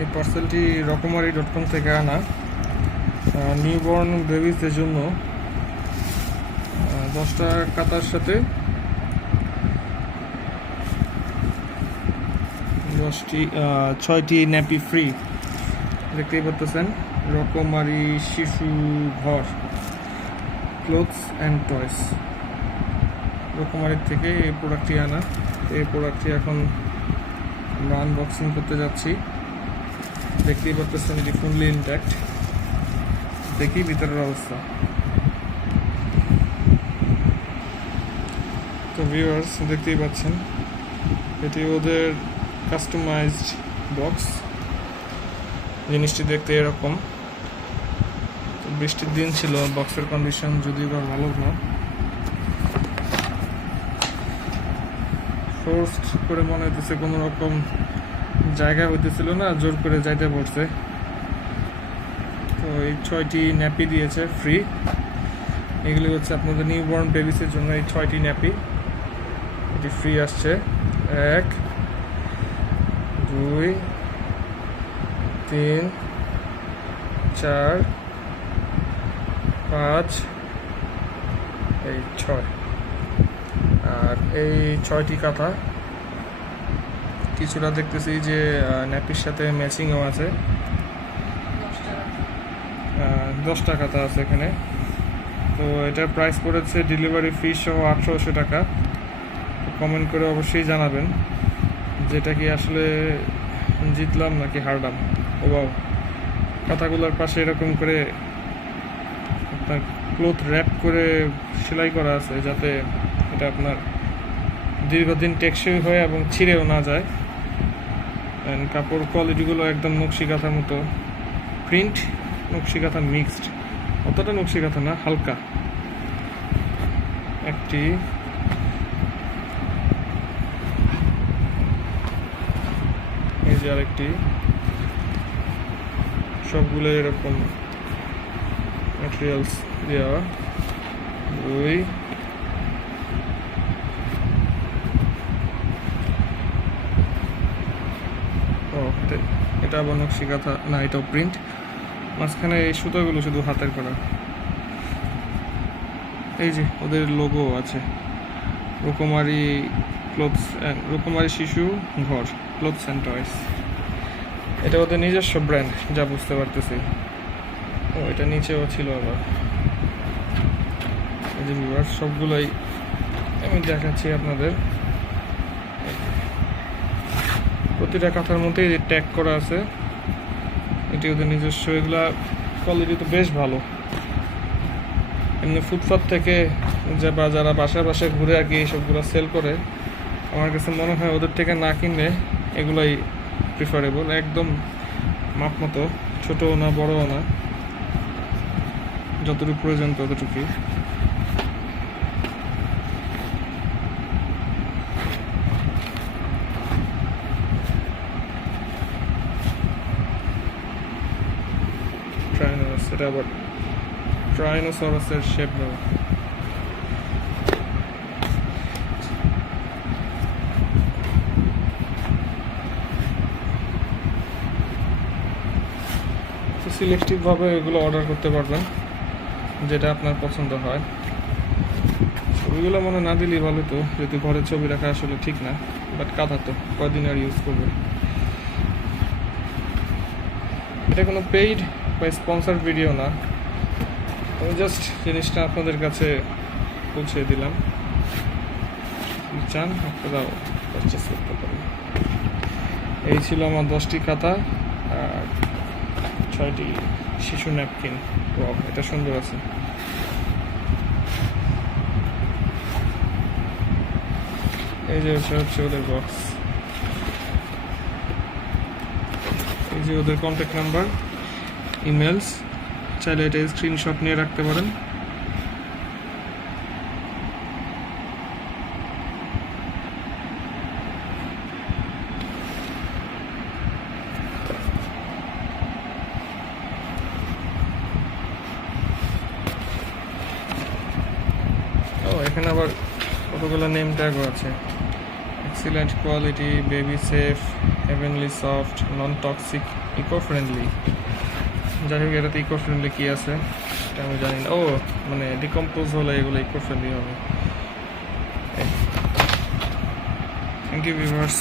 এই পার্সেলটি রকমারি.com থেকে আনা নিউবর্ন বেবিসদের জন্য 10টা কাতার সাথে 6টি ন্যাপি ফ্রি। দেখতেই পাচ্ছেন, রকমারি শিশু ঘর ক্লোথস অ্যান্ড টয়স, রকমারির থেকে এই প্রোডাক্টটি আনা। এই প্রোডাক্টটি এখন আমরা আনবক্সিং করতে যাচ্ছি। দেখতেই পাচ্ছেন এটি ফুললি ইনট্যাক্ট। দেখি ভিতরের অবস্থা। তো ভিউয়ার্স, দেখতেই পাচ্ছেন এটি ওদের কাস্টমাইজড বক্স। জিনিসটি দেখতে এরকম। বৃষ্টির দিন ছিল, বক্সের কন্ডিশন যদিও বা ভালো না। ফোর্সড করে মনে হইতেছে কোনো রকম জায়গা হইতেছিল না, জোর করে যাইতে পড়ছে। তো এই 6টি ন্যাপি দিয়েছে ফ্রি। এগুলি হচ্ছে আপনাদের নিউবর্ন বেবিসের জন্য। এই 6টি ন্যাপি এটি ফ্রি আসছে। 1 2 3 4 5 এই 6। আর এই 6টি কাঁথা কিছুটা দেখতেছি যে ন্যাপির সাথে ম্যাচিংও আছে। 10টা কাঁথা আছে এখানে। তো এটার প্রাইস পড়েছে ডেলিভারি ফি সহ 1800 টাকা। কমেন্ট করে অবশ্যই জানাবেন যেটা কি আসলে জিতলাম নাকি হারলাম। ও বাও, কাঁথাগুলোর পাশে এরকম করে আপনার ক্লথ র্যাপ করে সেলাই করা আছে, যাতে এটা আপনার দীর্ঘদিন টেকসই হয় এবং ছিঁড়েও না যায়। অ্যান্ড কাপড় কোয়ালিটিগুলো একদম নকশি কাঁথার মতো। প্রিন্ট নকশি কাঁথা মিক্সড, অতটা নকশি কাঁথা না, হালকা। একটি এই যে আরেকটি, সবগুলো এরকম ম্যাটেরিয়ালস দেওয়া। 2 এটা আবার নকশি কাঁথা না, এটাও প্রিন্ট। মাঝখানে এই সুতোগুলো শুধু হাতের করা। এই যে ওদের লোগো আছে, রকমারি ক্লোথস অ্যান্ড রকমারি শিশু ঘর ক্লোথস অ্যান্ড টয়স। এটা ওদের নিজস্ব ব্র্যান্ড, যা বুঝতে পারতেছি। ও, এটা নিচেও ছিল আবার। এই যে ভিউয়ার্স, সবগুলোই আমি দেখাচ্ছি আপনাদের। প্রতিটা কাঁথার মধ্যে ট্যাগ করা আছে। এটি ওদের নিজস্ব। এগুলা কোয়ালিটি তো বেশ ভালো। এমনি ফুটপাথ থেকে বা যারা বাসায় বাসায় ঘুরে আর কি এইসবগুলো সেল করে, আমার কাছে মনে হয় ওদের থেকে না কিনলে এগুলাই প্রিফারেবল। একদম মাপ মতো, ছোটও না বড়ও না, যতটুকু প্রয়োজন ততটুকুই। ট্রাইনোস, এটা আবার ট্রাইনোসরাসের শেপ দেওয়া। সিলেক্টিভভাবে এগুলো অর্ডার করতে পারবেন, যেটা আপনার পছন্দ হয়। ছবিগুলো মনে না দিলেই ভালো তো, যেহেতু ঘরে ছবি রাখা আসলে ঠিক না। বাট কাঁথা তো কয়দিন আর ইউজ করবে। এটা কোনো পেইড বা স্পন্সার ভিডিও না, আমি জাস্ট জিনিসটা আপনাদের কাছে পৌঁছে দিলাম। চান আপনারাও পারচেস করতে পারেন। এই ছিল আমার 10টি কাঁথা আর 6টি শিশু ন্যাপকিন। এটা সুন্দর আছে। এই যে হচ্ছে ওদের বক্স। এই যে ওদের কন্ট্যাক্ট নাম্বার, ইমেলস, চাইলে এটা স্ক্রিনশট নিয়ে রাখতে পারেন। এখানে আবার কতগুলো নেম ট্যাগও আছে। Excellent quality, baby safe, heavenly soft, non toxic, eco friendly. যাই হোক, এটাতে ইকো ফ্রেন্ডলি কী আছে এটা আমি জানি না। ও মানে ডিকম্পোজ হলে এগুলো ইকো ফ্রেন্ডলি হবে। Thank you viewers.